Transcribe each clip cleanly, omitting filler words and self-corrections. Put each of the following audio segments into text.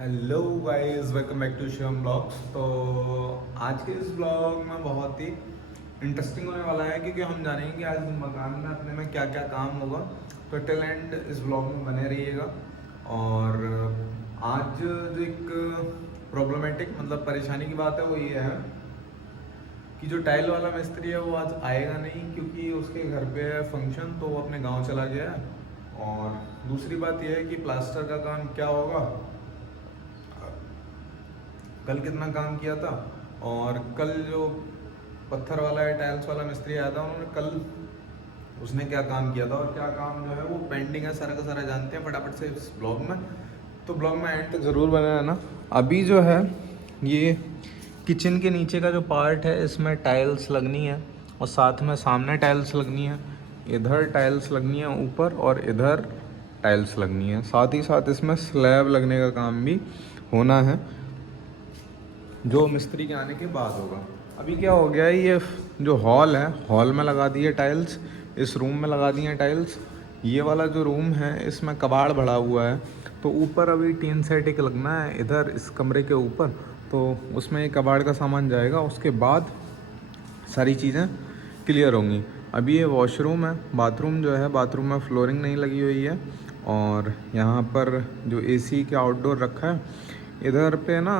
Hello guys, welcome back to Shivam blogs. तो आज के इस ब्लॉग में बहुत ही इंटरेस्टिंग होने वाला है क्योंकि हम जानेंगे कि आज मकान में अपने में क्या क्या काम होगा। तो टिल एंड इस ब्लॉग में बने रहिएगा। और आज जो एक प्रॉब्लमेटिक मतलब परेशानी की बात है वो ये है कि जो टाइल वाला मिस्त्री है वो आज आएगा नहीं क्योंकि उसके घर पे है फंक्शन, तो वो अपने गांव चला गया है। और दूसरी बात यह है कि प्लास्टर का काम क्या होगा, कल कितना काम किया था। और कल जो पत्थर वाला या टाइल्स वाला मिस्त्री आया था उन्होंने कल उसने क्या काम किया था और क्या काम जो है वो पेंडिंग है, सारा का सारा जानते हैं फटाफट से इस ब्लॉग में। तो ब्लॉग में एंड तक ज़रूर बना रहना। अभी जो है ये किचन के नीचे का जो पार्ट है इसमें टाइल्स लगनी है और साथ में सामने टाइल्स लगनी है, इधर टाइल्स लगनी है ऊपर और इधर टाइल्स लगनी है। साथ ही साथ इसमें स्लैब लगने का काम भी होना है जो मिस्त्री के आने के बाद होगा। अभी क्या हो गया है, ये जो हॉल है हॉल में लगा दिए टाइल्स, इस रूम में लगा दिए टाइल्स। ये वाला जो रूम है इसमें कबाड़ भरा हुआ है, तो ऊपर अभी टीन सेट एक लगना है इधर इस कमरे के ऊपर, तो उसमें एक कबाड़ का सामान जाएगा। उसके बाद सारी चीज़ें क्लियर होंगी। अभी ये वॉशरूम है, बाथरूम जो है बाथरूम में फ्लोरिंग नहीं लगी हुई है और यहाँ पर जो एसी के आउटडोर रखा है इधर पे ना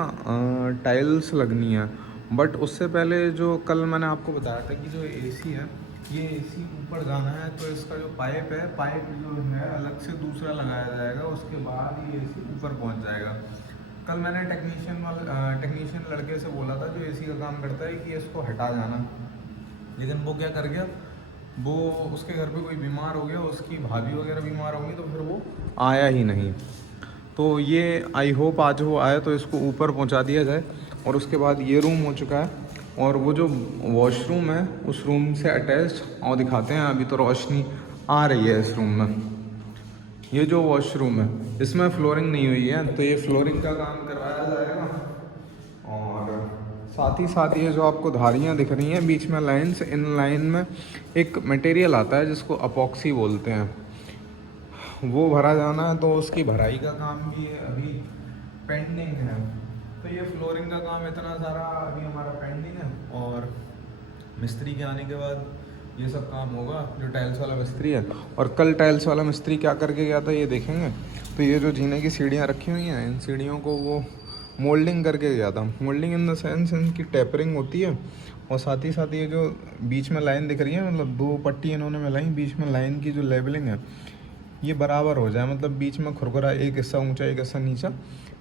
टाइल्स लगनी है। बट उससे पहले जो कल मैंने आपको बताया था कि जो एसी है ये एसी ऊपर जाना है, तो इसका जो पाइप है पाइप जो है अलग से दूसरा लगाया जाएगा, उसके बाद ये एसी ऊपर पहुंच जाएगा। कल मैंने टेक्नीशियन लड़के से बोला था जो एसी का काम करता है कि इसको हटा जाना, लेकिन वो क्या कर गया, वो उसके घर पे कोई बीमार हो गया, उसकी भाभी वगैरह बीमार हो गई, तो फिर वो आया ही नहीं। तो ये आई होप आज वो आए तो इसको ऊपर पहुंचा दिया जाए। और उसके बाद ये रूम हो चुका है और वो जो वॉशरूम है उस रूम से अटैच्ड और दिखाते हैं। अभी तो रोशनी आ रही है इस रूम में। ये जो वॉशरूम है इसमें फ्लोरिंग नहीं हुई है, तो ये फ्लोरिंग का काम करवाया जाएगा। और साथ ही साथ ये जो आपको धारियाँ दिख रही हैं बीच में लाइन्स, इन लाइन में एक मटेरियल आता है जिसको अपॉक्सी बोलते हैं, वो भरा जाना है। तो उसकी भराई का काम भी अभी पेंडिंग है। तो ये फ्लोरिंग का काम इतना सारा अभी हमारा पेंडिंग है और मिस्त्री के आने के बाद ये सब काम होगा जो टाइल्स वाला मिस्त्री है। और कल टाइल्स वाला मिस्त्री क्या करके गया था ये देखेंगे। तो ये जो जीने की सीढ़ियाँ रखी हुई हैं इन सीढ़ियों को वो मोल्डिंग करके गया था। मोल्डिंग इन द सेंस इनकी टेपरिंग होती है और साथ ही साथ ये जो बीच में लाइन दिख रही है मतलब दो पट्टी इन्होंने मिलाई, बीच में लाइन की जो लेबलिंग है ये बराबर हो जाए, मतलब बीच में खुरखुरा एक हिस्सा ऊंचा एक हिस्सा नीचा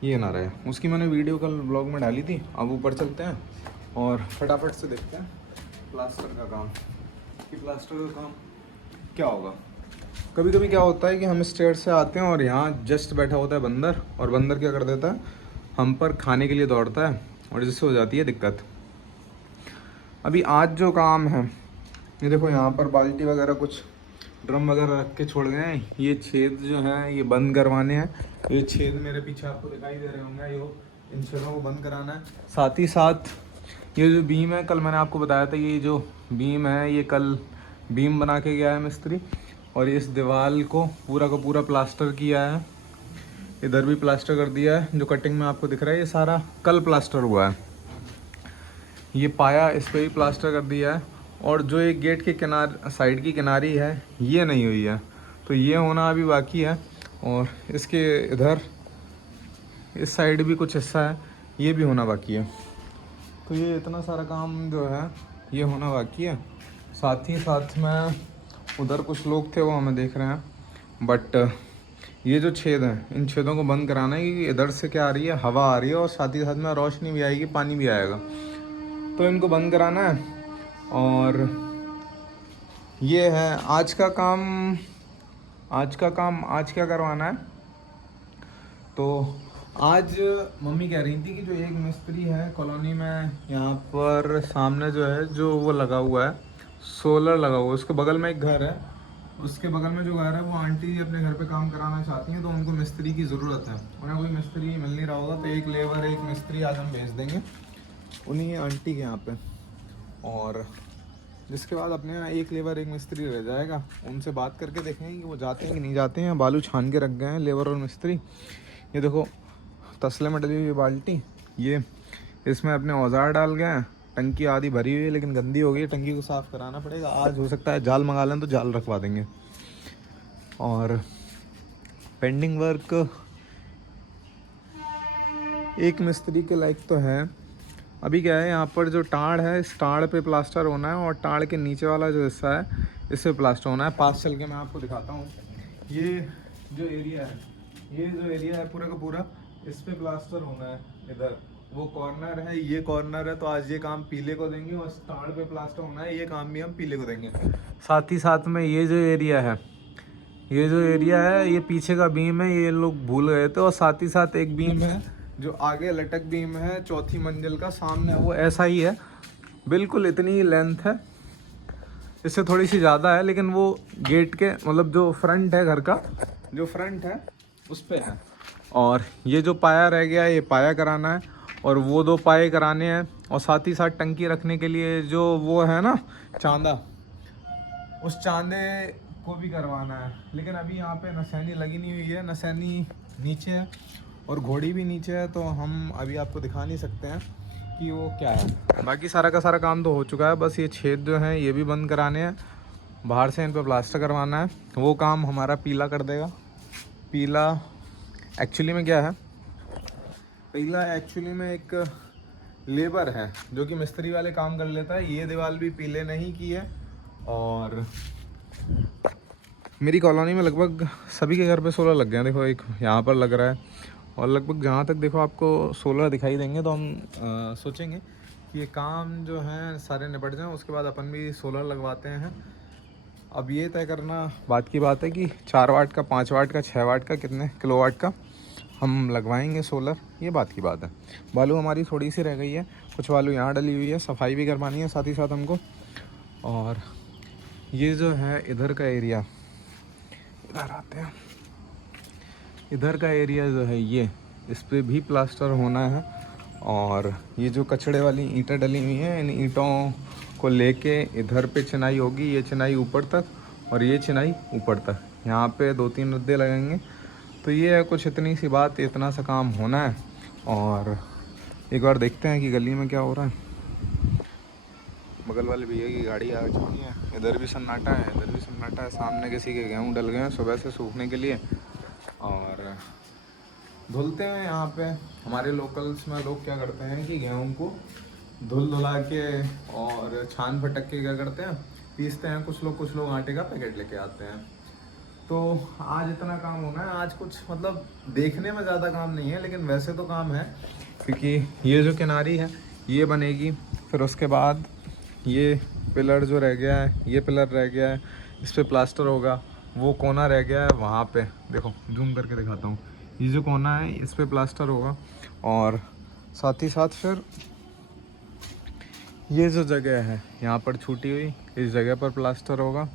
ये ना रहे। उसकी मैंने वीडियो कल ब्लॉग में डाली थी। अब ऊपर चलते हैं और फटाफट से देखते हैं प्लास्टर का काम कि प्लास्टर का काम क्या होगा। कभी कभी क्या होता है कि हम स्टेयर से आते हैं और यहाँ जस्ट बैठा होता है बंदर, और बंदर क्या कर देता है हम पर खाने के लिए दौड़ता है और जिससे हो जाती है दिक्कत। अभी आज जो काम है ये देखो, यहाँ पर बाल्टी वगैरह कुछ ड्रम वगैरह रख के छोड़ गए हैं। ये छेद जो है ये बंद करवाने हैं। ये छेद मेरे पीछे आपको दिखाई दे रहे होंगे, ये इन छेदों को बंद कराना है। साथ ही साथ ये जो बीम है कल मैंने आपको बताया था, ये जो बीम है ये कल बीम बना के गया है मिस्त्री और इस दीवार को पूरा का पूरा प्लास्टर किया है। इधर भी प्लास्टर कर दिया है, जो कटिंग में आपको दिख रहा है ये सारा कल प्लास्टर हुआ है। ये पाया इस पर भी प्लास्टर कर दिया है और जो एक गेट के किनार साइड की किनारी है ये नहीं हुई है, तो ये होना अभी बाकी है। और इसके इधर इस साइड भी कुछ हिस्सा है ये भी होना बाकी है। तो ये इतना सारा काम जो है ये होना बाकी है। साथ ही साथ में उधर कुछ लोग थे वो हमें देख रहे हैं, बट ये जो छेद हैं इन छेदों को बंद कराना है क्योंकि इधर से क्या आ रही है हवा आ रही है और साथ ही साथ में रोशनी भी आएगी, पानी भी आएगा, तो इनको बंद कराना है। और ये है आज का काम। आज क्या करवाना है, तो आज मम्मी कह रही थी कि जो एक मिस्त्री है कॉलोनी में यहाँ पर सामने जो है जो वो लगा हुआ है सोलर लगा हुआ है, उसके बगल में एक घर है, उसके बगल में जो घर है वो आंटी अपने घर पे काम कराना चाहती हैं, तो उनको मिस्त्री की ज़रूरत है। उन्हें कोई मिस्त्री मिल नहीं रहा होगा तो एक लेबर एक मिस्त्री आज हम भेज देंगे उन्हीं आंटी के यहाँ पे। और जिसके बाद अपने यहाँ एक लेबर एक मिस्त्री रह जाएगा। उनसे बात करके देखेंगे कि वो जाते हैं कि नहीं जाते हैं। बालू छान के रख गए हैं लेबर और मिस्त्री। ये देखो तसले में डली हुई बाल्टी, ये इसमें अपने औजार डाल गए हैं। टंकी आधी भरी हुई है लेकिन गंदी हो गई है, टंकी को साफ़ कराना पड़ेगा। आज हो सकता है जाल मंगा लें तो जाल रखवा देंगे। और पेंडिंग वर्क एक मिस्त्री के लायक तो है। अभी क्या है, यहाँ पर जो टाड़ है इस टाड़ पे प्लास्टर होना है और टाड़ के नीचे वाला जो हिस्सा है इससे प्लास्टर होना है। पास चल के मैं आपको दिखाता हूँ। ये जो एरिया है पूरा का पूरा इस पे प्लास्टर होना है। इधर वो कॉर्नर है, ये कॉर्नर है, तो आज ये काम पीले को देंगे और टाड़ पे प्लास्टर होना है, ये काम भी हम पीले को देंगे। साथ ही साथ में ये जो एरिया है ये पीछे का बीम है, ये लोग भूल गए थे। और साथ ही साथ एक बीम है जो आगे लटक बीम है, चौथी मंजिल का सामने, वो ऐसा ही है, बिल्कुल इतनी ही लेंथ है, इससे थोड़ी सी ज़्यादा है, लेकिन वो गेट के मतलब जो फ्रंट है, घर का जो फ्रंट है उस पे है। और ये जो पाया रह गया है ये पाया कराना है और वो 2 पाए कराने हैं। और साथ ही साथ टंकी रखने के लिए जो वो है ना चांदा, उस चांदे को भी करवाना है। लेकिन अभी यहाँ पे नसैनी लगी नहीं हुई है, नसैनी नीचे है और घोड़ी भी नीचे है, तो हम अभी आपको दिखा नहीं सकते हैं कि वो क्या है। बाकी सारा का सारा काम तो हो चुका है, बस ये छेद जो हैं ये भी बंद कराने हैं, बाहर से इन पर प्लास्टर करवाना है। वो काम हमारा पीला कर देगा। पीला एक्चुअली में क्या है, पीला एक्चुअली में एक लेबर है जो कि मिस्त्री वाले काम कर लेता है। ये दीवार भी पीले नहीं की है। और मेरी कॉलोनी में लगभग सभी के घर पे सोलर लग गए हैं। देखो एक यहाँ पर लग रहा है और लगभग जहाँ तक देखो आपको सोलर दिखाई देंगे, तो हम सोचेंगे कि ये काम जो है सारे निपट जाएं, उसके बाद अपन भी सोलर लगवाते हैं। अब ये तय करना बात की बात है कि 4 वाट का, 5 वाट का, 6 वाट का, कितने किलोवाट का हम लगवाएंगे सोलर, ये बात की बात है। बालू हमारी थोड़ी सी रह गई है, कुछ बालू यहाँ डली हुई है, सफाई भी करवानी है साथ ही साथ हमको। और ये जो है इधर का एरिया, इधर आते हैं, इधर का एरिया जो है ये, इस पर भी प्लास्टर होना है। और ये जो कचड़े वाली ईंटें डली हुई हैं, इन ईंटों को लेके इधर पे चिनाई होगी, ये चिनाई ऊपर तक और ये चिनाई ऊपर तक, यहाँ पे 2-3 रद्दे लगेंगे। तो ये है कुछ इतनी सी बात, इतना सा काम होना है। और एक बार देखते हैं कि गली में क्या हो रहा है। बगल वाले भैया की गाड़ी आ चुकी है, इधर भी सन्नाटा है, इधर भी सन्नाटा है। सामने किसी के गेहूँ डल गए हैं सुबह से सूखने के लिए और धुलते हैं। यहाँ पे हमारे लोकल्स में लोग क्या करते हैं कि गेहूँ को धुला के और छान फटक के क्या करते हैं, पीसते हैं। कुछ लोग आटे का पैकेट लेके आते हैं। तो आज इतना काम होना है। आज कुछ मतलब देखने में ज़्यादा काम नहीं है, लेकिन वैसे तो काम है, क्योंकि ये जो किनारी है ये बनेगी, फिर उसके बाद ये पिलर जो रह गया है, ये पिलर रह गया है, इस पर प्लास्टर होगा। वो कोना रह गया है वहाँ पे, देखो जूम करके दिखाता हूँ, ये जो कोना है इस पर प्लास्टर होगा। और साथ ही साथ फिर ये जो जगह है यहाँ पर छूटी हुई, इस जगह पर प्लास्टर होगा।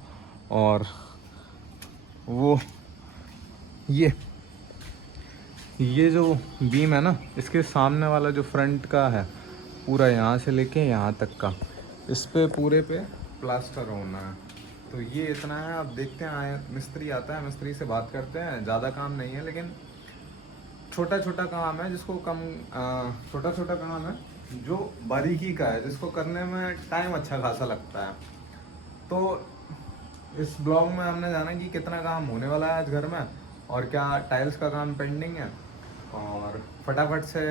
और वो ये जो बीम है ना, इसके सामने वाला जो फ्रंट का है पूरा, यहाँ से लेके यहाँ तक का, इस पे पूरे पे प्लास्टर होना है। तो ये इतना है। अब देखते हैं, मिस्त्री आता है, मिस्त्री से बात करते हैं। ज़्यादा काम नहीं है, लेकिन छोटा छोटा काम है, जिसको छोटा छोटा काम है जो बारीकी का है, जिसको करने में टाइम अच्छा खासा लगता है। तो इस ब्लॉग में हमने जाना कि कितना काम होने वाला है आज घर में और क्या टाइल्स का काम पेंडिंग है। और फटाफट से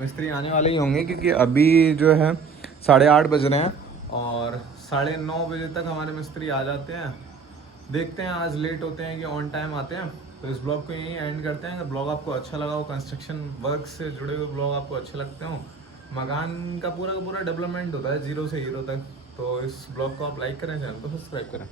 मिस्त्री आने वाले ही होंगे, क्योंकि अभी जो है 8:30 बज रहे हैं और 9:30 बजे तक हमारे मिस्त्री आ जाते हैं। देखते हैं आज लेट होते हैं कि ऑन टाइम आते हैं। तो इस ब्लॉग को यहीं एंड करते हैं। अगर ब्लॉग आपको अच्छा लगा हो, कंस्ट्रक्शन वर्क से जुड़े हुए ब्लॉग आपको अच्छे लगते हो, मकान का पूरा डेवलपमेंट होता है 0 से हीरो तक, तो इस ब्लॉग को आप लाइक करें, चैनल को सब्सक्राइब करें।